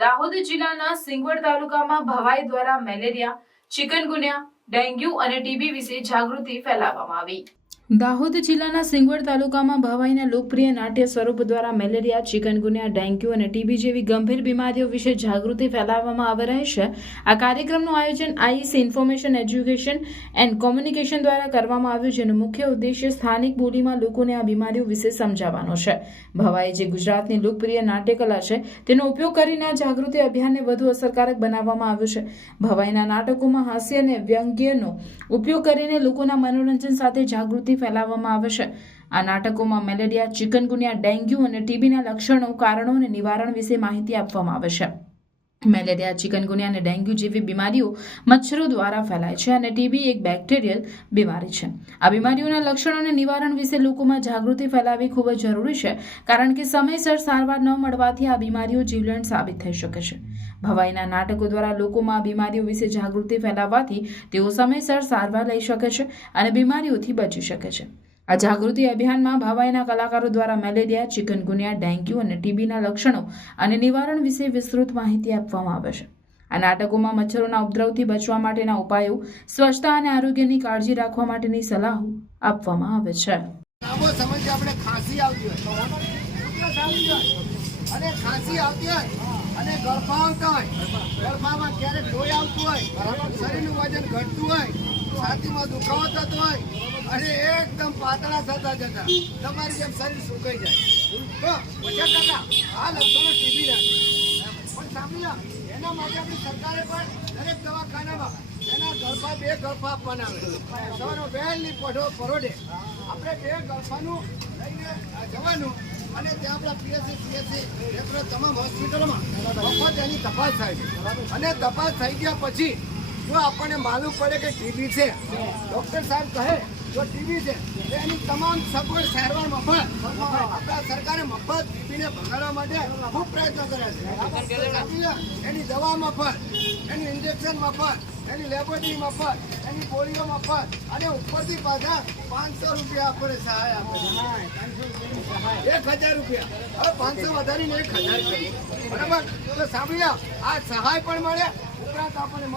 દાહોદ જિલ્લાના સિંગવડ તાલુકામાં ભવાઈ દ્વારા મેલેરિયા, ચિકનગુનિયા, ડેન્ગ્યુ અને ટીબી વિશે જાગૃતિ ફેલાવવામાં આવી. દાહોદ જિલ્લાના સિંગવડ તાલુકામાં ભવાઈના લોકપ્રિય નાટ્ય સ્વરૂપ દ્વારા મેલેરિયા, ચિકનગુનિયા, ડેન્ગ્યુ અને ટીબી જેવી ગંભીર બીમારીઓ વિશે જાગૃતિ ફેલાવવામાં આવી રહી છે. આ કાર્યક્રમનું આયોજન I C information education and communication દ્વારા કરવામાં આવ્યું, જેનો મુખ્ય ઉદ્દેશ્ય સ્થાનિક બોલીમાં લોકોને આ બીમારીઓ વિશે સમજાવવાનો છે. ભવાઈ, જે ગુજરાતની લોકપ્રિય નાટ્યકલા છે, તેનો ઉપયોગ કરીને આ જાગૃતિ અભિયાનને વધુ અસરકારક બનાવવામાં આવ્યું છે. ભવાઈના નાટકોમાં હાસ્ય અને વ્યંગ્યનો ઉપયોગ કરીને લોકોના મનોરંજન સાથે જાગૃતિ ફેલાવવામાં આવે છે. આ નાટકોમાં મેલેરિયા, ચિકનગુનિયા, ડેન્ગ્યુ અને ટીબીના લક્ષણો, કારણો અને નિવારણ વિશે માહિતી આપવામાં આવે છે. મેલેરિયા, ચિકનગુનિયા અને ડેન્ગ્યુ જેવી બીમારીઓ મચ્છરો દ્વારા ફેલાય છે અને ટીબી એક બેક્ટેરિયલ બીમારી છે. આ બીમારીઓના લક્ષણો અને નિવારણ વિશે લોકોમાં જાગૃતિ ફેલાવવી ખૂબ જ જરૂરી છે, કારણ કે સમયસર સારવાર ન મળવાથી આ બીમારીઓ જીવલેણ સાબિત થઈ શકે છે. ભવાઈના નાટકો દ્વારા લોકોમાં આ બીમારીઓ વિશે જાગૃતિ ફેલાવવાથી તેઓ સમયસર સારવાર લઈ શકે છે અને બીમારીઓથી બચી શકે છે. આ જાગૃતિ અભિયાનમાં ભાવાઈના કલાકારો દ્વારા મેલેરિયા ચિકનગુનિયા ડેન્ગ્યુ અને ટીબીના લક્ષણો અને નિવારણ વિશે વિસ્તૃત માહિતી આપવામાં આવે છે. આ નાટકોમાં મચ્છરોના ઉપદ્રવથી બચવા માટેના ઉપાયો, સ્વચ્છતા અને આરોગ્યની કાળજી રાખવા માટેની સલાહો આપવામાં આવે છે. અને ખાંસી આવતા હોય ગળફામાં ક્યારેક લોહી આવતું હોય. શરીરનું વજન ઘટતું હોય. છાતીમાં દુખાવો થતો હોય અને એકદમ પાતળા થતા જતા, તમારી જેમ શરીર સુકાઈ જાય. પચાસ ટકા. આ લક્ષણો ટીબી ના પણ સાંભળ્યા એના માટે આપણી સરકારે પણ દરેક દવાખાનામાં એના ગળફા બે ગળફા આપવાના આવે સવારનો વહેલી પઢો પરોડે આપણે બે ગળફાનું લઈને જવાનું અને ત્યાં આપણા પીએસસી પીએસસી તમામ હોસ્પિટલોમાં મફત એની તપાસ થાય છે. અને તપાસ થઈ ગયા પછી જો આપણને માલુમ પડે કે ટીબી છે, ડૉક્ટર સાહેબ કહે, જો ટીબી છે એની તમામ સગવડ સારવાર મફત. આપણા સરકારે મફત ટીબીને ભગાડવા માટે ખૂબ પ્રયત્ન કર્યા છે. એની દવા મફત, એની ઇન્જેક્શન મફત, એની લેબોરેટરી મફત, એની ગોળીઓ મફત, અને ઉપરથી પાછા પાંચસો રૂપિયા આપણે સહાય આપે એક હજાર રૂપિયા. હવે પાંચસો વધારીને એક હજાર બરાબર? તો સાંભળી આ સહાય પણ મળે, ઉપરાંત આપણને